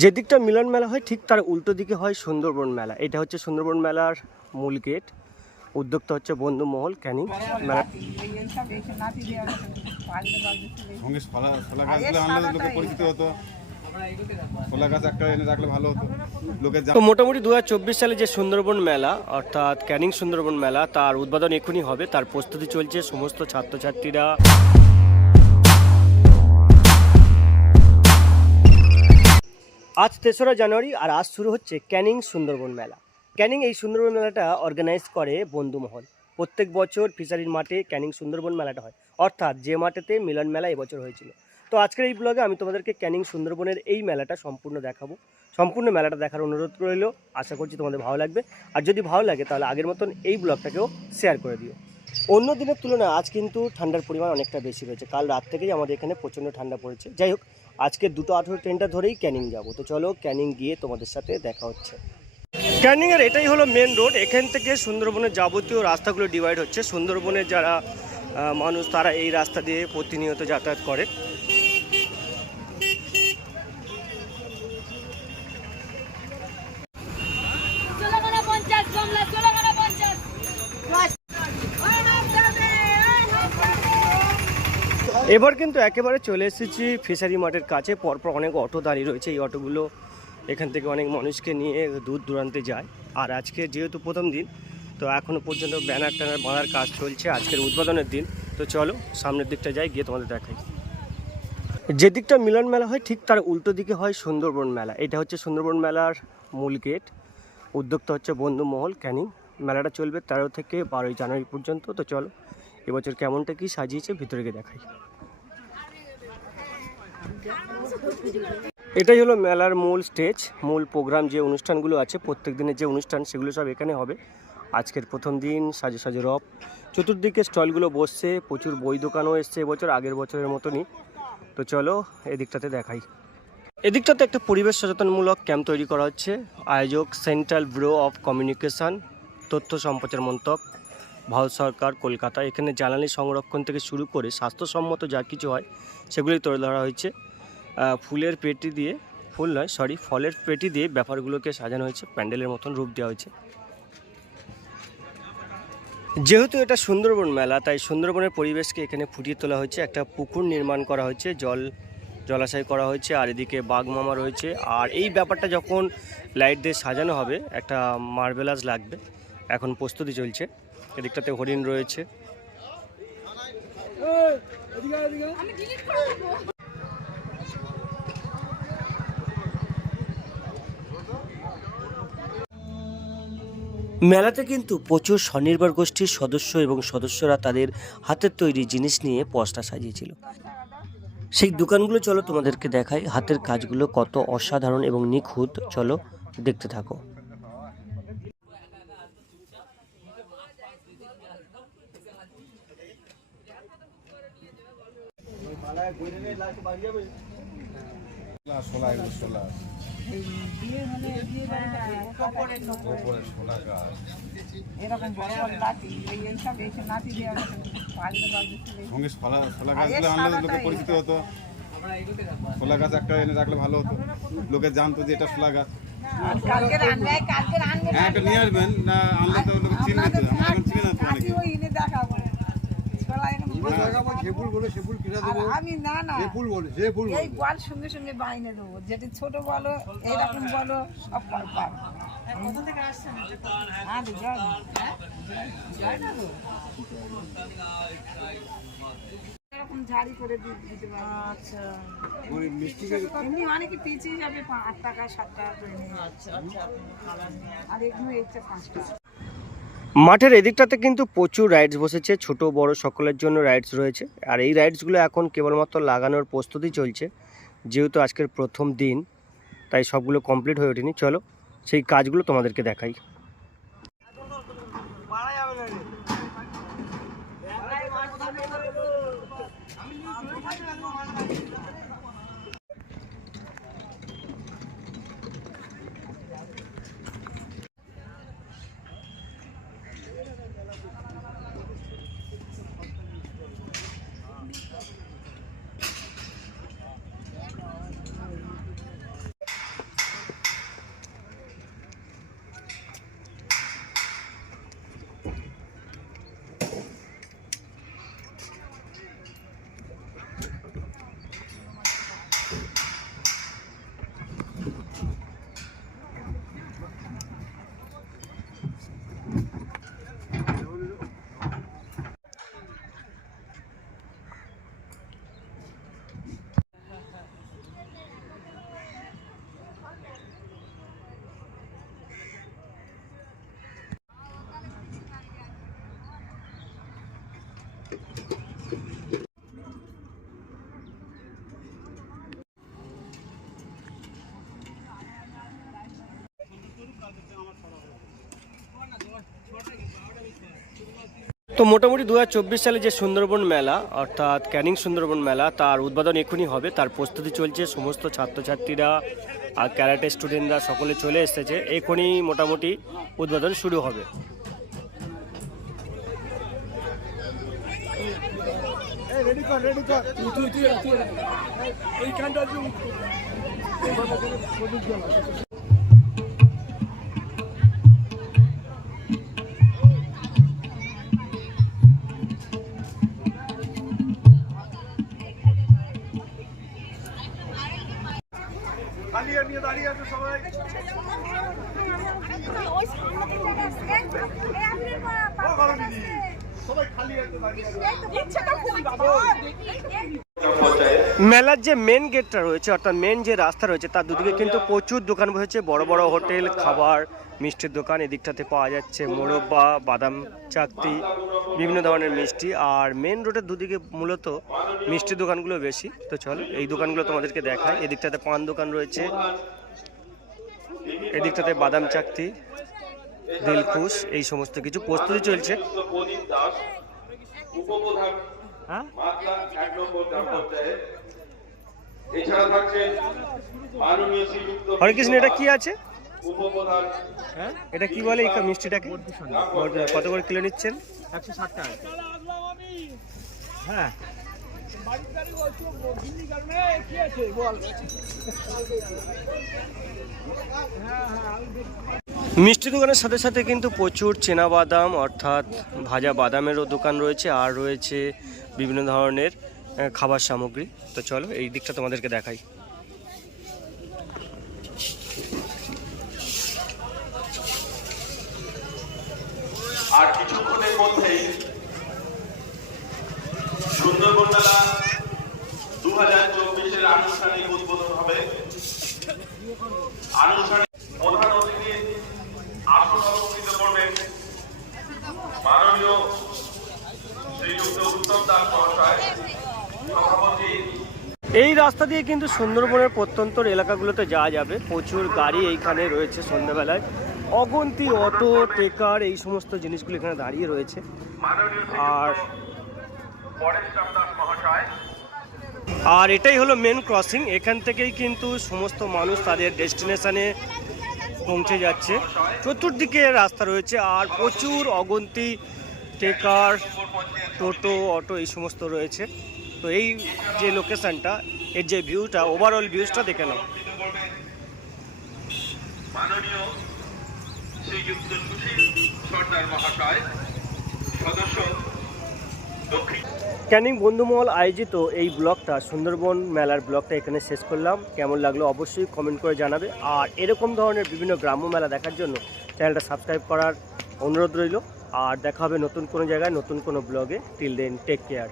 যে দিকটা মিলন মেলা হয় ঠিক তার উল্টো দিকে হয় সুন্দরবন মেলা। এটা হচ্ছে সুন্দরবন মেলার মূল গেট। উদ্যোক্তা হচ্ছে বন্ধু মহল ক্যানিং মেলা। তো মোটামুটি দু হাজার চব্বিশ সালে যে সুন্দরবন মেলা অর্থাৎ ক্যানিং সুন্দরবন মেলা তার উদ্বোধন এখনই হবে। তার প্রস্তুতি চলছে সমস্ত ছাত্রছাত্রীরা। আজ তেসরা জানুয়ারি আর আজ শুরু হচ্ছে ক্যানিং সুন্দরবন মেলা। ক্যানিং এই সুন্দরবন মেলাটা অর্গানাইজ করে বন্ধুমহল প্রত্যেক বছর ফিশারির মাঠে ক্যানিং সুন্দরবন মেলাটা হয়। অর্থাৎ যে মাঠেতে মিলন মেলা এবছর হয়েছিল। তো আজকের এই ব্লগে আমি তোমাদেরকে ক্যানিং সুন্দরবনের এই মেলাটা সম্পূর্ণ দেখাবো। সম্পূর্ণ মেলাটা দেখার অনুরোধ রইল। আশা করছি তোমাদের ভালো লাগবে। আর যদি ভালো লাগে তাহলে আগের মতন এই ব্লগটাকেও শেয়ার করে দিও। অন্য দিনের তুলনায় আজ কিন্তু ঠান্ডার পরিমাণ অনেকটা বেশি রয়েছে। কাল রাত থেকেই আমাদের এখানে প্রচণ্ড ঠান্ডা পড়েছে। যাই হোক আজকে দুটো আঠেরো ট্রেনটা ধরেই ক্যানিং যাব। তো চলো ক্যানিং গিয়ে তোমাদের সাথে দেখা হচ্ছে। ক্যানিংয়ের এটাই হলো মেন রোড এখান থেকে সুন্দরবনের যাবতীয় রাস্তাগুলো ডিভাইড হচ্ছে। সুন্দরবনের যারা মানুষ, তারা এই রাস্তা দিয়ে প্রতিনিয়ত যাতায়াত করে। এবার কিন্তু একেবারে চলে এসেছি ফিশারি মাঠের কাছে। পরপর অনেক অটো দাঁড়িয়ে রয়েছে এই অটোগুলো। এখান থেকে অনেক মানুষকে নিয়ে দূর দূরান্তে যায়। আর আজকে যেহেতু প্রথম দিন, তো এখনও পর্যন্ত ব্যানার ট্যানার বাঁধার কাজ চলছে। আজকের উদ্বোধনের দিন। তো চলো, সামনের দিকটা যাই, গিয়ে তোমাদের দেখাই। যে দিকটা মিলন মেলা হয়, ঠিক তার উল্টো দিকে হয় সুন্দরবন মেলা। এটা হচ্ছে সুন্দরবন মেলার মূল গেট। উদ্যোক্তা হচ্ছে বন্ধু মহল ক্যানিং। মেলাটা চলবে তেরো থেকে বারোই জানুয়ারি পর্যন্ত। তো চলো, এবছর কেমনটা কি সাজিয়েছে, ভিতরে গিয়ে দেখাই। এটাই হলো মেলার মূল স্টেজ, মূল প্রোগ্রাম যে অনুষ্ঠানগুলো আছে, প্রত্যেক দিনের যে অনুষ্ঠান সেগুলো সব এখানে হবে। আজকের প্রথম দিন, সাজে সাজে রব। চতুর্দিকে স্টলগুলো বসছে, প্রচুর বই দোকানও এসছে এবছর, আগের বছরের মতনই। তো চলো, এদিকটাতে দেখাই। এদিকটাতে একটা পরিবেশ সচেতনমূলক ক্যাম্প তৈরি করা হচ্ছে। আয়োজক সেন্ট্রাল ব্যুরো অফ কমিউনিকেশন, তথ্য সম্প্রচার মন্ত্রক। ভারত সরকার, কলকাতা, এখানে জ্বালানি সংরক্ষণ থেকে শুরু করে স্বাস্থ্যসম্মত যা কিছু হয় সেগুলি তুলে ধরা হয়েছে। ফুলের পেটি দিয়ে, ফুল নয় সরি ফলের পেটি দিয়ে ব্যাপারগুলোকে সাজানো হয়েছে, প্যান্ডেলের মতন রূপ দেওয়া হয়েছে। যেহেতু এটা সুন্দরবন মেলা, তাই সুন্দরবনের পরিবেশকে এখানে ফুটিয়ে তোলা হয়েছে, একটা পুকুর নির্মাণ করা হয়েছে, জল, জলাশয় করা হয়েছে, আর এদিকে বাঘমামা রয়েছে। আর এই ব্যাপারটা যখন লাইট দিয়ে সাজানো হবে, একটা মার্বেলাস লাগবে, এখন প্রস্তুতি চলছে। এদিকটাতে হরিণ রয়েছে। মেলাতে কিন্তু প্রচুর স্বনির্ভর গোষ্ঠীর সদস্য এবং সদস্যরা তাদের হাতের তৈরি জিনিস নিয়ে পসটা সাজিয়েছিল। সেই দোকানগুলো চলো তোমাদেরকে দেখাই। হাতের কাজগুলো কত অসাধারণ এবং নিখুঁত। চলো দেখতে থাকো। শোলা এগুলো শোলা ওপরে গাছ এরকম বড় বড় লাঠি এইসব এইসব লাঠি দিয়ে পাগলে পাগলে সঙ্গে শলা শলা গাছগুলো আনলে লোকে পরিচিত হতো। শোলা গাছ একটা এনে রাখলে ভালো হতো। লোকে জানতো যে এটা শোলা গাছ। হ্যাঁ একটা নিয়ে আসবেন না আনলে তো লোকে চিনবে তো চিনে না আমি না না। যে ফুল বলে যে ফুল এই বল। সঙ্গে সঙ্গে বাইনে দেবো। যেটা ছোট বলো এইরকম বলো সব ফল পাবে কোথা থেকে আসছেন? হ্যাঁ এরকম ঝাড়ি করে দিতে পারব। আচ্ছা। এমনি অনেকে পিছিয়ে যাবে আট টাকা সাত টাকা করে নিয়ে। আচ্ছা আচ্ছা আর এগুলো এসছে পাঁচ টাকা। মাঠের এদিকটাতে কিন্তু প্রচুর রাইডস বসেছে, ছোট, বড় সকলের জন্য রাইডস রয়েছে। আর এই রাইডসগুলো এখন কেবলমাত্র লাগানোর প্রস্তুতি চলছে, যেহেতু আজকের প্রথম দিন, তাই সবগুলো কমপ্লিট হয়ে ওঠেনি। চলো, সেই কাজগুলো তোমাদেরকে দেখাই। তো মোটামুটি দু হাজার চব্বিশ সালে যে সুন্দরবন মেলা, অর্থাৎ ক্যানিং সুন্দরবন মেলা, তার উদ্বোধন এখনই হবে। তার প্রস্তুতি চলছে, সমস্ত ছাত্রছাত্রীরা আর ক্যারাটে স্টুডেন্টরা সকলে চলে এসেছে। এখনই মোটামুটি উদ্বোধন শুরু হবে। মেলার যে মেন গেটটা রয়েছে, অর্থাৎ মেন যে রাস্তা রয়েছে, তার দুদিকে কিন্তু প্রচুর দোকান বসেছে। বড় বড় হোটেল, খাবার, মিষ্টির দোকান, এদিকটাতে পাওয়া যাচ্ছে মোরব্বা, বাদাম চাকতি, বিভিন্ন ধরনের মিষ্টি। আর মেন রোডের দুদিকে মূলত মিষ্টির দোকানগুলো বেশি। তো চল, এই দোকানগুলো তোমাদেরকে দেখায় এদিকটাতে পান দোকান রয়েছে, এদিকটাতে বাদাম চাকতি দিলখুশ এই সমস্ত কিছু প্রস্তুতি চলছে। হ্যাঁ? হরেকৃষ্ণ, এটা আছে? হ্যাঁ? এটা বলে মিষ্টিটাকে? কত করে কিলো নিচ্ছেন? মিষ্টি দোকানের সাথে সাথে কিন্তু প্রচুর চেনা বাদাম অর্থাৎ ভাজা বাদামেরও দোকান রয়েছে, আর রয়েছে বিভিন্ন ধরনের খাবার সামগ্রী। তো চলো, এই দিকটা তোমাদেরকে দেখাই। আর কিছুক্ষণের মধ্যেই সুন্দরবন মেলা দু হাজার চব্বিশের আনুষ্ঠানিক উদ্বোধন হবে। আনুষ্ঠানিক এই রাস্তা দিয়ে কিন্তু সুন্দরবনের প্রত্যন্তর এলাকাগুলোতে যাওয়া যাবে। প্রচুর গাড়ি এইখানে রয়েছে সন্ধ্যাবেলায়। অগন্তি অটো টেকার এই সমস্ত জিনিসগুলো এখানে দাঁড়িয়ে রয়েছে। আর আর এটাই হলো মেন ক্রসিং এখান থেকেই কিন্তু সমস্ত মানুষ তাদের ডেস্টিনেশনে পৌঁছে যাচ্ছে। চতুর্দিকে রাস্তা রয়েছে আর প্রচুর অগন্তি টেকার টোটো অটো এই সমস্ত রয়েছে। তো এই যে লোকেশানটা এর যে ভিউটা ওভারঅল ভিউজটা দেখে নাও। মাননীয় শ্রীযুক্ত সুশীল সর্দার মহাশয় সদস্য দক্ষিণ ক্যানিং বন্ধুমহল আয়োজিত এই ব্লগটা সুন্দরবন মেলার ব্লগটা এখানে শেষ করলাম। কেমন লাগল অবশ্যই কমেন্ট করে জানাবে। আর এরকম ধরনের বিভিন্ন গ্রাম্য মেলা দেখার জন্য চ্যানেলটা সাবস্ক্রাইব করার অনুরোধ রইল। আর দেখা হবে নতুন কোনো জায়গায় নতুন কোনো ব্লগে টিল দেন টেক কেয়ার